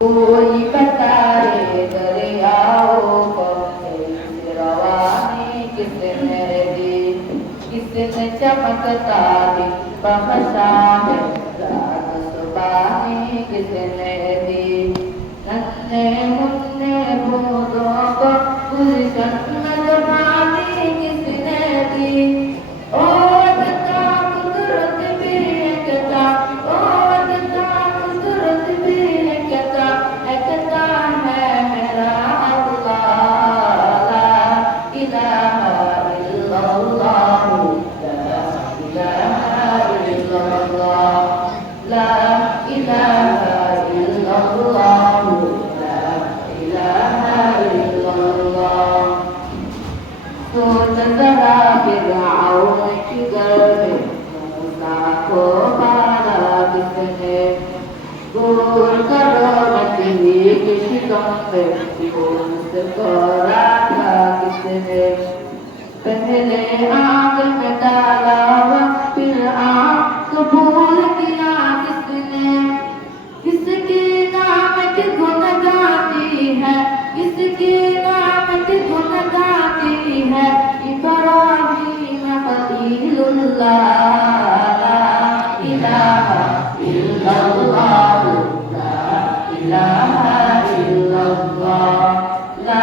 कोई बताए दरियाओं को कैसे रवानी किसने दी, किसने चमकता दिन बख्शा है, रात सुबानी किसने दी। नन्हे मुन्ने बूंदों को गुलशन में जमानी किसने दी। ओ बता कुदरत भी है क्या, ओ बता कुदरत भी है क्या, एकता है मेरा अल्लाह। ला इलाहा इल्लल्लाह, ला इलाहा इल्लल्लाह, ला इलाहा इल्लल्लाह, ला इलाहा इल्लल्लाह। सोच जरा फिरऔन की गर्द मूसा को मारा किसने, दूर करो नकली की शिकम पे उसको रखा किसने। पहले आग में डाला फिर आग कबूल किया किसने। किसके नाम की गुन गाती है, किसके नाम की गुन गाती है, इब्राहीम खलीलुल्लाह। ला इलाहा इल्लल्लाह, ला इलाहा इल्लल्लाह, ला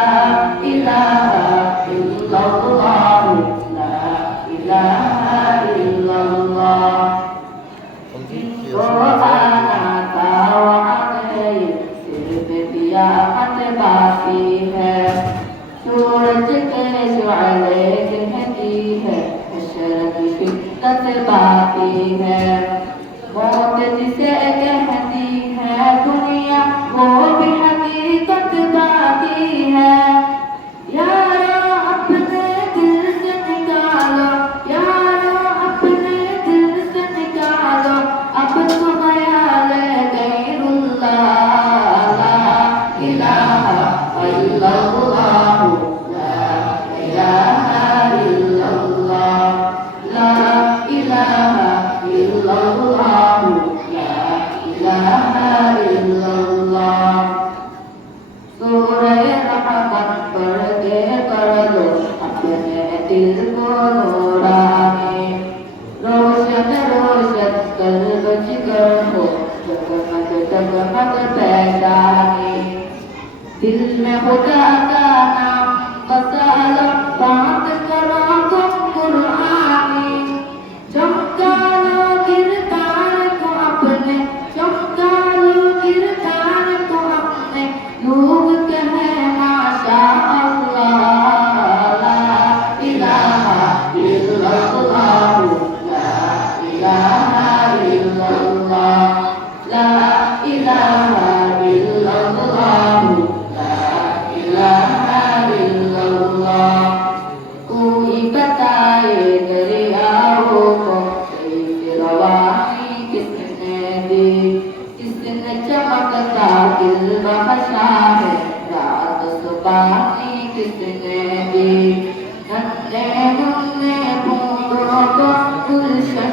इलाहा इल्लल्लाह, ला इलाहा इल्लल्लाह। जिनको आना था वहाँ गए, सिर्फ कियामत बाकी है। सूरज के शुअले कहती है, हश्र की शिद्दत बाकी है। मौत जिसे कहती है दुनिया, वो भी हकीकत बाकी है। यारो अपने दिल से निकालो, यारो अपने दिल से निकालो, अब तो ख्याल गैरुल्लाह। ला इलाहा इल्लल्लाह, ला इलाहा इल्लल्लाह, ला इलाहा इल्लल्लाह, ला इलाहा इल्लल्लाह। सूरह रहमत पढ़ के कर लो अपने दिल को नूरानी, रोशन रोशन कर जिगर हो जगमग जगमग पहचानी। दिल में खुदा का नाम बसा लो, बात करो तुम कुरानी। चमका लो किरदार को अपने, चमका लो किरदार को अपने, लोग कहे माशा अल्लाह। ला इलाहा इल्लल्लाह, ला इलाहा इल्लल्लाह, ला इलाहा इल्लल्लाह, ला इलाहा इल्लल्लाह। कोई बताए दरियाओं को कैसे रवानी किसने दी, किसने चमकता दिल बख्शा है, रात सुबानी किसने दी। नन्हे मुन्ने बूंदों को गुलशन